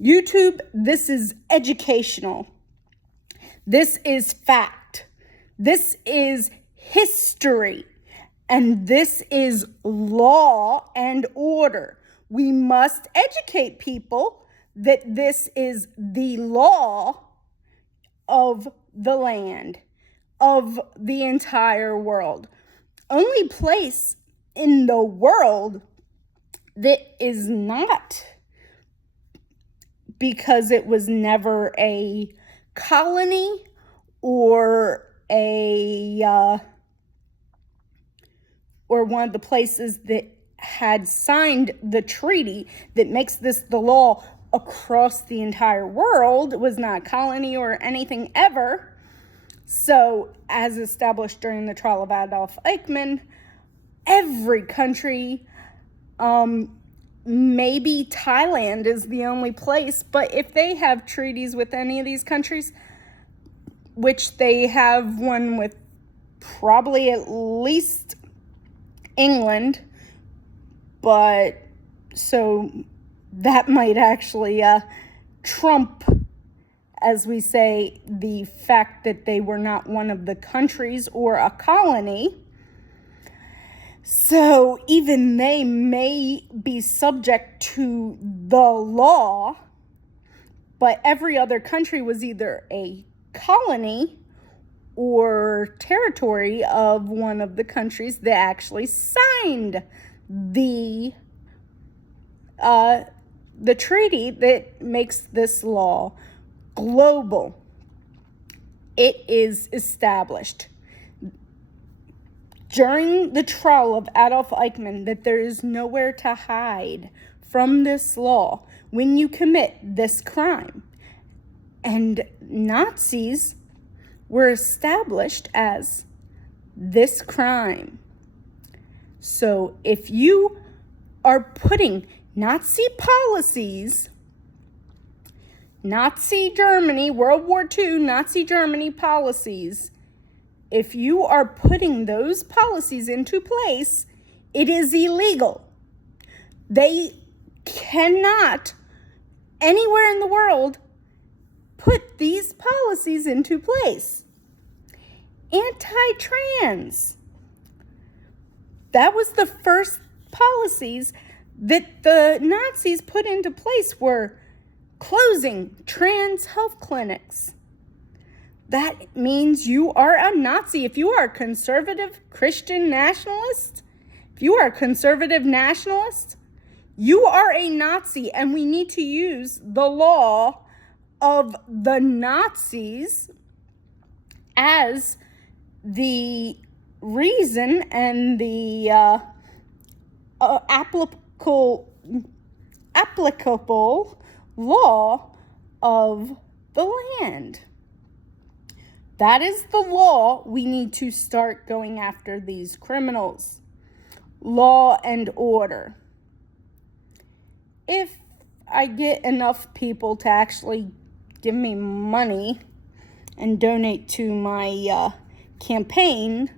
YouTube, this is educational. This is fact. This is history. And this is law and order. We must educate people that this is the law of the land, of the entire world. Only place in the world that is not, because it was never a colony or or one of the places that had signed the treaty that makes this the law across the entire world. It was not a colony or anything ever. So, as established during the trial of Adolf Eichmann, every country, maybe Thailand is the only place, but if they have treaties with any of these countries, which they have one with probably at least England, but so that might actually trump, as we say, the fact that they were not one of the countries or a colony. So even they may be subject to the law, but every other country was either a colony or territory of one of the countries that actually signed the treaty that makes this law global. It is established during the trial of Adolf Eichmann that there is nowhere to hide from this law when you commit this crime. And Nazis were established as this crime. So if you are putting Nazi policies, Nazi Germany, World War II, Nazi Germany policies, if you are putting those policies into place, it is illegal. They cannot, anywhere in the world, put these policies into place. Anti-trans. That was the first policies that the Nazis put into place, were closing trans health clinics. That means you are a Nazi. If you are a conservative Christian nationalist, if you are a conservative nationalist, you are a Nazi, and we need to use the law of the Nazis as the reason and the applicable law of the land. That is the law. We need to start going after these criminals. Law and order. If I get enough people to actually give me money and donate to my campaign,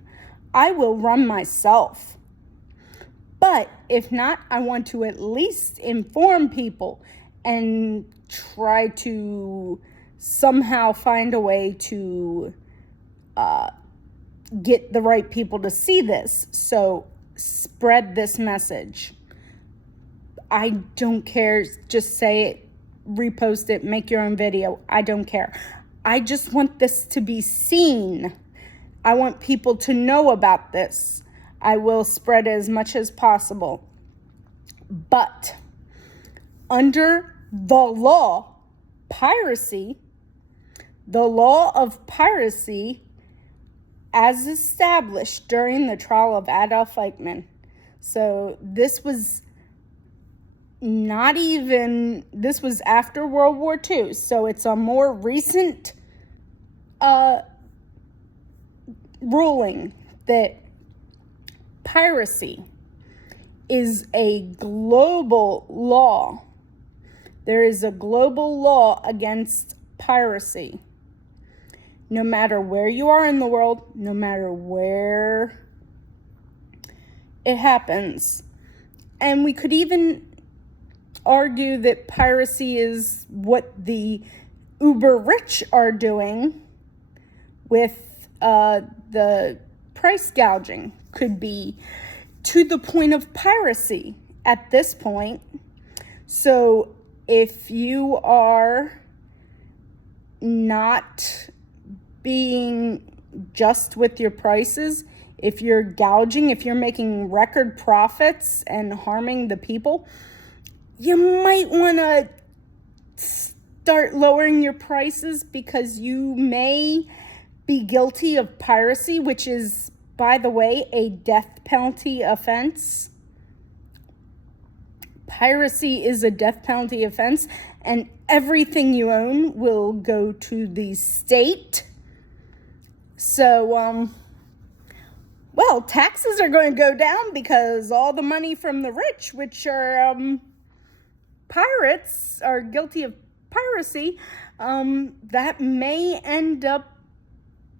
I will run myself. But if not, I want to at least inform people and try to somehow find a way to get the right people to see this. So spread this message. I don't care. Just say it, repost it, make your own video. I don't care. I just want this to be seen. I want people to know about this. I will spread as much as possible. But under the law, the law of piracy as established during the trial of Adolf Eichmann. So this was after World War II. So it's a more recent ruling that piracy is a global law. There is a global law against piracy. No matter where you are in the world, no matter where it happens. And we could even argue that piracy is what the uber rich are doing with the price gouging. Could be to the point of piracy at this point. So if you are not being just with your prices, if you're gouging, if you're making record profits and harming the people, you might want to start lowering your prices, because you may be guilty of piracy, which is, by the way, a death penalty offense. Piracy is a death penalty offense, and everything you own will go to the state. So, well, taxes are going to go down because all the money from the rich, which are pirates, are guilty of piracy, that may end up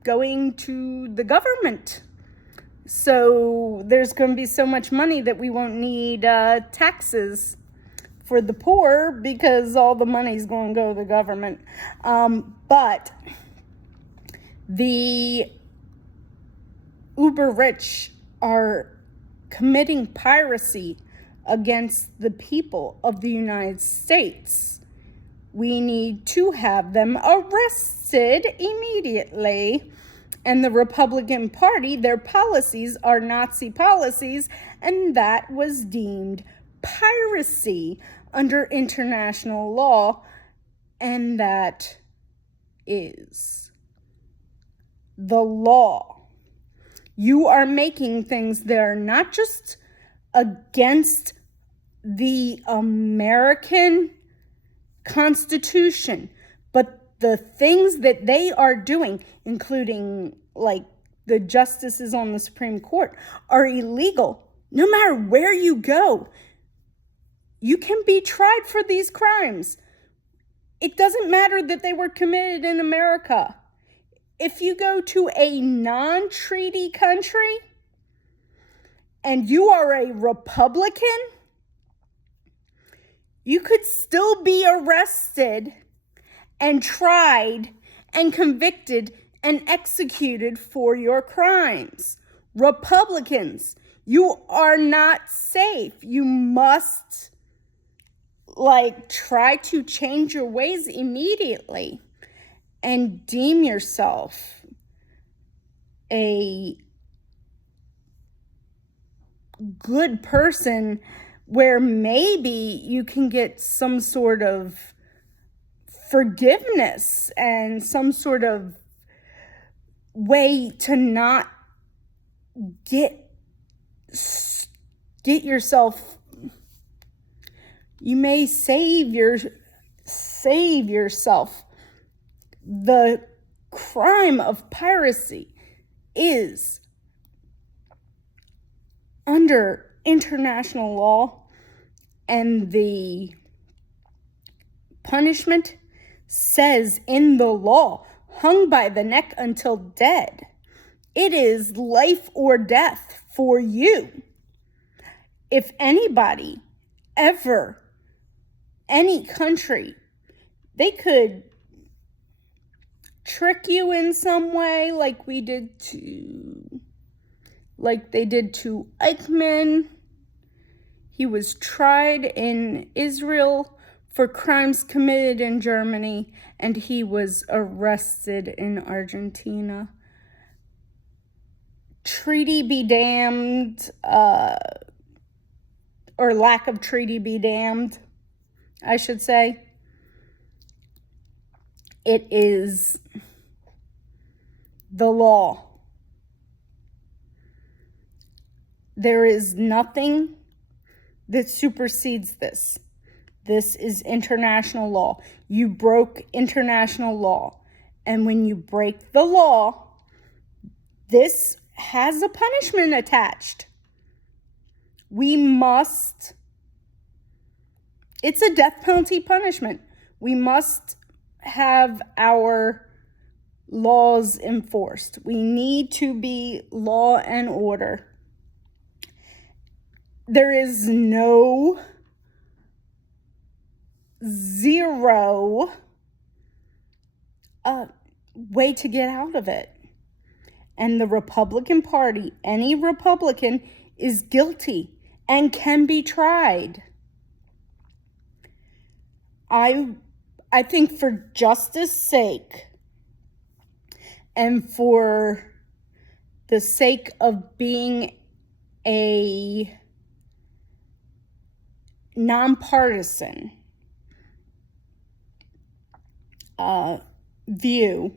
going to the government. So there's going to be so much money that we won't need taxes for the poor, because all the money's going to go to the government. But the uber rich are committing piracy against the people of the United States. We need to have them arrested immediately. And the Republican Party, their policies are Nazi policies, and that was deemed piracy under international law, and that is the law. You are making things that are not just against the American Constitution, but the things that they are doing, including like the justices on the Supreme Court, are illegal. No matter where you go, you can be tried for these crimes. It doesn't matter that they were committed in America. If you go to a non-treaty country and you are a Republican, you could still be arrested and tried and convicted and executed for your crimes. Republicans, you are not safe. You must try to change your ways immediately and deem yourself a good person, where maybe you can get some sort of forgiveness and some sort of way to not get yourself. You may save yourself. The crime of piracy is under international law, and the punishment says in the law, hung by the neck until dead. It is life or death for you. If anybody ever, any country, they could trick you in some way, like they did to Eichmann. He was tried in Israel for crimes committed in Germany, and he was arrested in Argentina. Treaty be damned, or lack of treaty be damned, I should say. It is the law. There is nothing that supersedes this. This is international law. You broke international law. And when you break the law, this has a punishment attached. It's a death penalty punishment. We must have our laws enforced. We need to be law and order. There is no zero way to get out of it. And the Republican Party, any Republican, is guilty and can be tried. I think for justice sake and for the sake of being a nonpartisan view,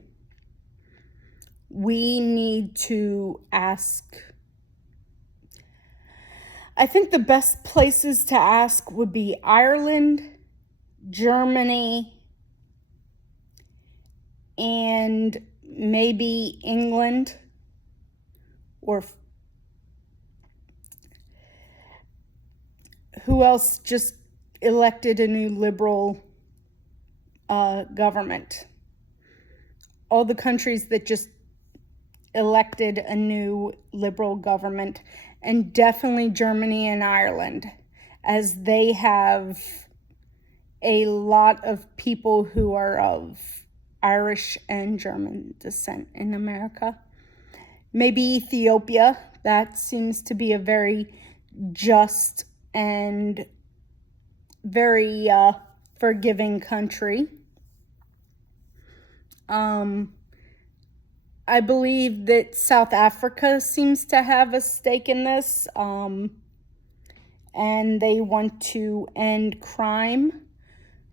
we need to ask. I think the best places to ask would be Ireland, Germany, and maybe England, or who else just elected a new liberal government? All the countries that just elected a new liberal government, and definitely Germany and Ireland, as they have a lot of people who are of Irish and German descent in America. Maybe Ethiopia. That seems to be a very just and very forgiving country. I believe that South Africa seems to have a stake in this, and they want to end crime.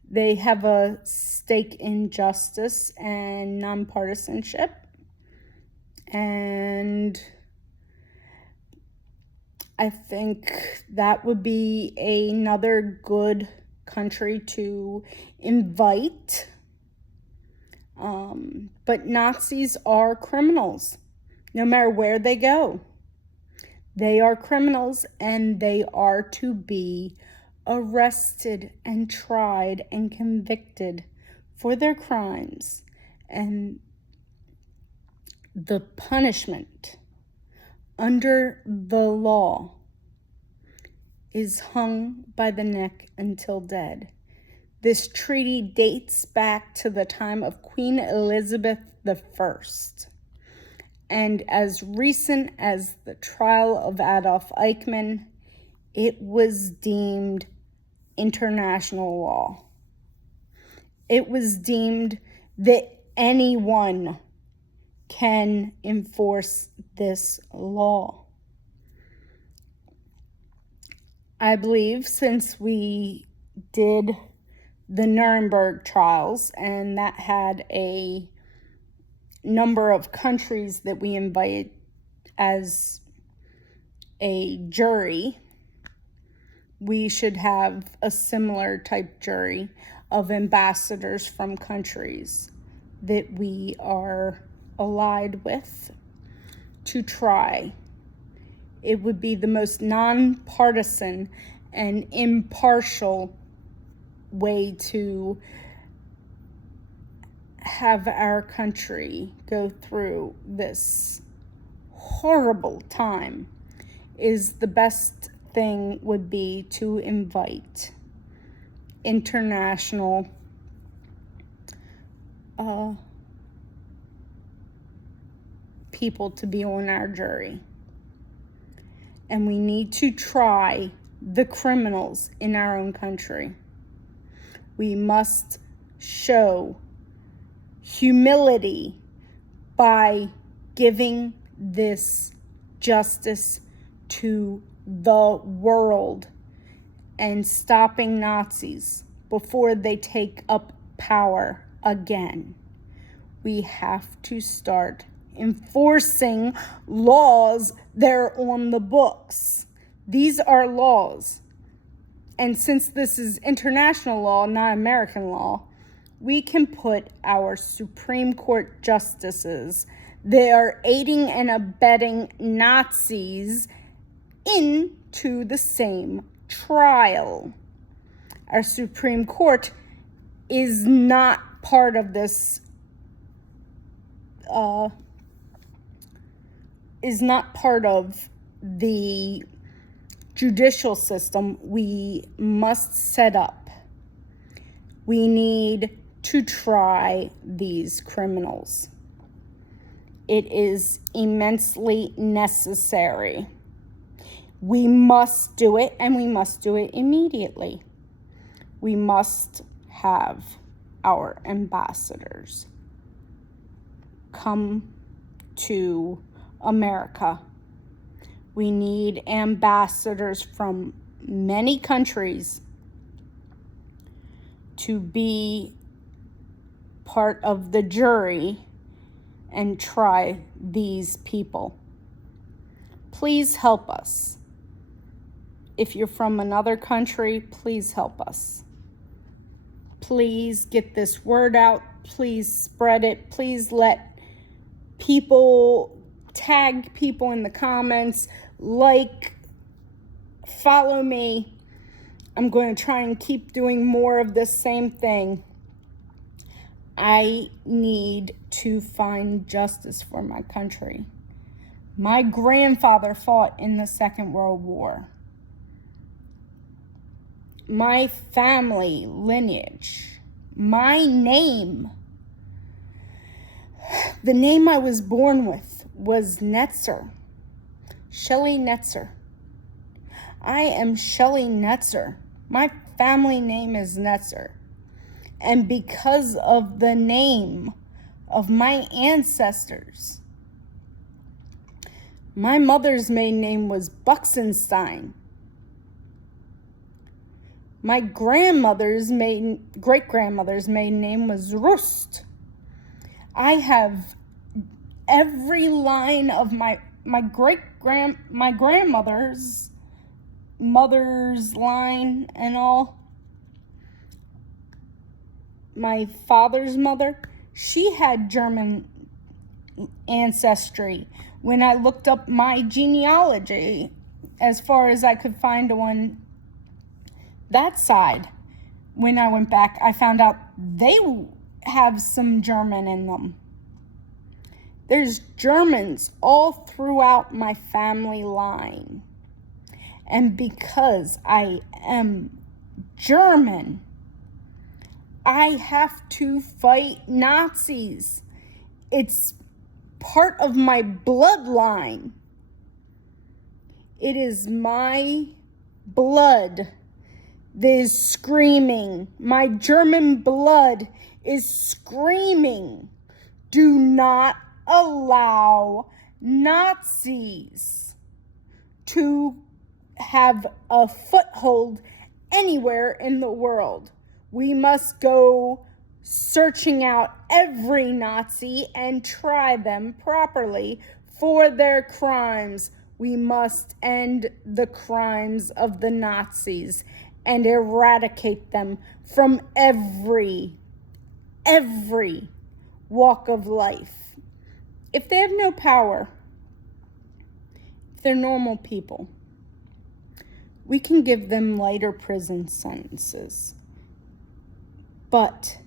They have a stake in justice and nonpartisanship. And I think that would be another good country to invite. But Nazis are criminals, no matter where they go. They are criminals, and they are to be arrested and tried and convicted for their crimes. And the punishment under the law is hung by the neck until dead. This treaty dates back to the time of Queen Elizabeth I. And as recent as the trial of Adolf Eichmann, it was deemed international law. It was deemed that anyone can enforce this law. I believe since we did the Nuremberg trials, and that had a number of countries that we invited as a jury, we should have a similar type jury of ambassadors from countries that we are allied with to try. It would be the most nonpartisan and impartial way to have our country go through this horrible time. Is the best thing would be to invite international people to be on our jury. And we need to try the criminals in our own country. We must show humility by giving this justice to the world and stopping Nazis before they take up power again. We have to start enforcing laws that are on the books. These are laws. And since this is international law, not American law, we can put our Supreme Court justices that are aiding and abetting Nazis into the same trial. Our Supreme Court is not part of this, is not part of the judicial system we must set up. We need to try these criminals. It is immensely necessary. We must do it, and we must do it immediately. We must have our ambassadors come to America. We need ambassadors from many countries to be part of the jury and try these people. Please help us. If you're from another country, please help us. Please get this word out. Please spread it. Please let people, tag people in the comments, follow me. I'm going to try and keep doing more of this same thing. I need to find justice for my country. My grandfather fought in the Second World War. My family lineage, my name, the name I was born with was Netzer, Shelley Netzer. I am Shelley Netzer. My family name is Netzer. And because of the name of my ancestors, my mother's maiden name was Buxenstein. My great-grandmother's maiden name was Rust. I have every line of my grandmother's mother's line and all. My father's mother, she had German ancestry. When I looked up my genealogy, as far as I could find on that side, when I went back, I found out they have some German in them. There's Germans all throughout my family line. And because I am German, I have to fight Nazis. It's part of my bloodline. It is my blood that is screaming. My German blood is screaming. Do not allow Nazis to have a foothold anywhere in the world. We must go searching out every Nazi and try them properly for their crimes. We must end the crimes of the Nazis and eradicate them from every walk of life. If they have no power, if they're normal people, we can give them lighter prison sentences. But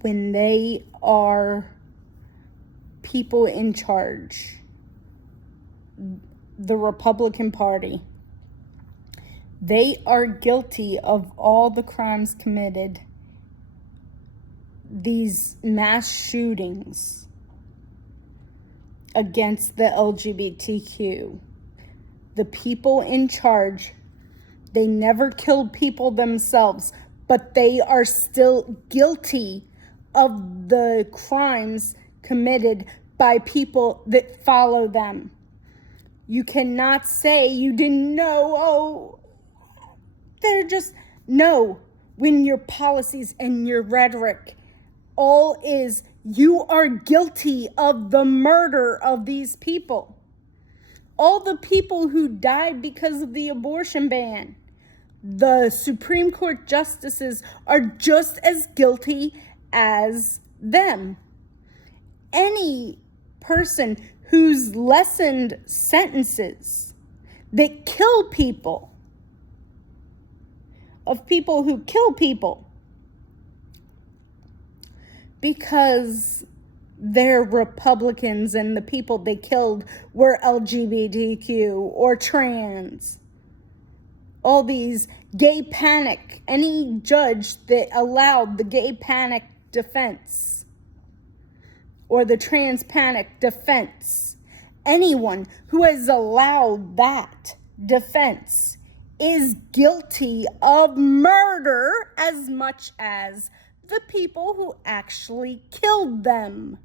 when they are people in charge, the Republican Party, they are guilty of all the crimes committed, these mass shootings against the LGBTQ. The people in charge, they never killed people themselves, but they are still guilty of the crimes committed by people that follow them. You cannot say you didn't know, they're just, no, when your policies and your rhetoric all is, you are guilty of the murder of these people. All the people who died because of the abortion ban, the Supreme Court justices are just as guilty as them. Any person who's lessened sentences that kill people, of people who kill people because they're Republicans and the people they killed were LGBTQ or trans. all these gay panic, any judge that allowed the gay panic defense or the trans panic defense, anyone who has allowed that defense is guilty of murder as much as the people who actually killed them.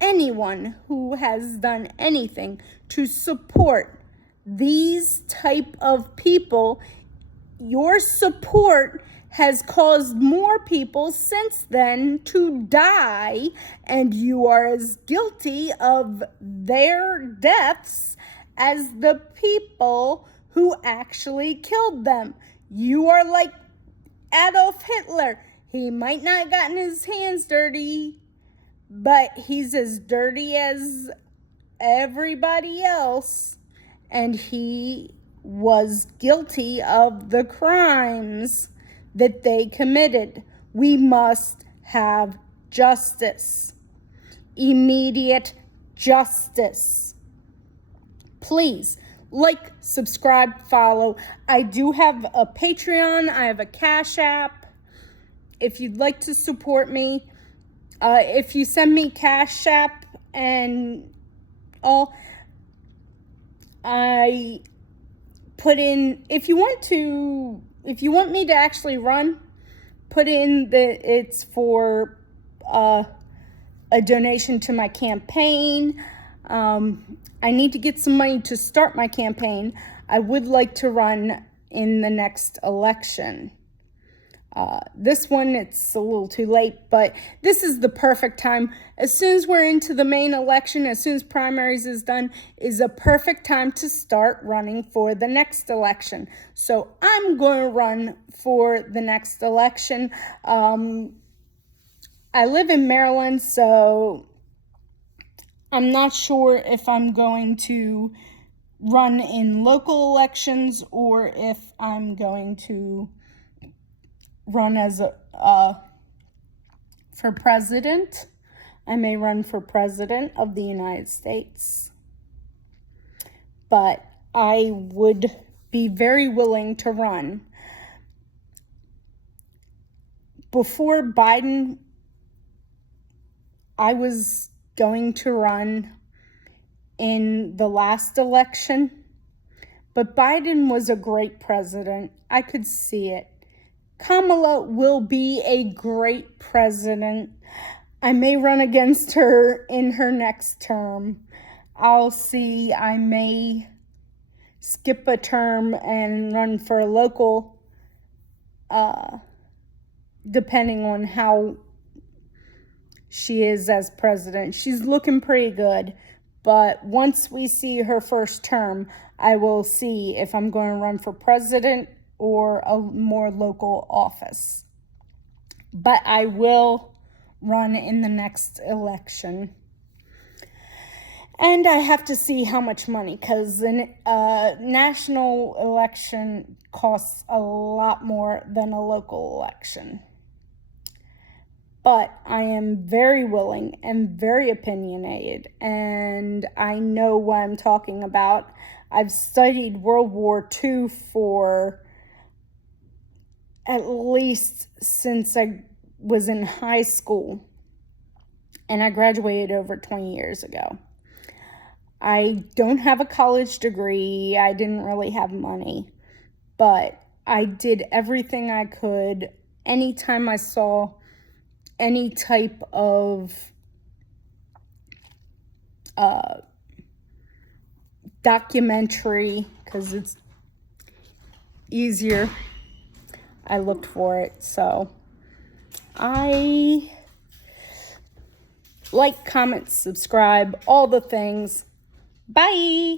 Anyone who has done anything to support these type of people, your support has caused more people since then to die, and you are as guilty of their deaths as the people who actually killed them. You are like Adolf Hitler. He might not have gotten his hands dirty, but he's as dirty as everybody else, and he was guilty of the crimes that they committed. We must have justice. Immediate justice. Please, like, subscribe, follow. I do have a Patreon. I have a Cash App. If you'd like to support me, if you send me Cash App and all, I put in, if you want me to actually run, put in that it's for a donation to my campaign. I need to get some money to start my campaign. I would like to run in the next election. This one, it's a little too late, but this is the perfect time. As soon as we're into the main election, as soon as primaries is done, is a perfect time to start running for the next election. So I'm going to run for the next election. I live in Maryland, so I'm not sure if I'm going to run in local elections or if I'm going to run as for president. I may run for president of the United States. But I would be very willing to run. Before Biden, I was going to run in the last election, but Biden was a great president. I could see it. Kamala will be a great president. I may run against her in her next term. I'll see. I may skip a term and run for a local, depending on how she is as president. She's looking pretty good, but once we see her first term, I will see if I'm going to run for president or a more local office. But I will run in the next election. And I have to see how much money, because a national election costs a lot more than a local election. But I am very willing and very opinionated, and I know what I'm talking about. I've studied World War II for at least since I was in high school, and I graduated over 20 years ago. I don't have a college degree. I didn't really have money, but I did everything I could. Anytime I saw any type of documentary, because it's easier, I looked for it. So I like, comment, subscribe, all the things. Bye.